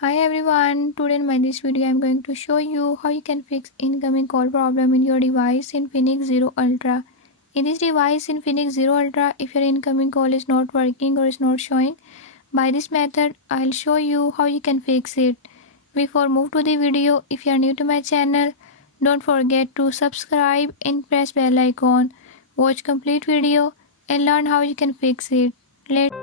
Hi everyone, today in this video I am going to show you how you can fix incoming call problem in your device Infinix Zero Ultra. In this device Infinix Zero Ultra, if your incoming call is not working or is not showing, by this method I'll show you how you can fix it. Before move to the video, if you are new to my channel, don't forget to subscribe and press bell icon. Watch complete video and learn how you can fix it. Let's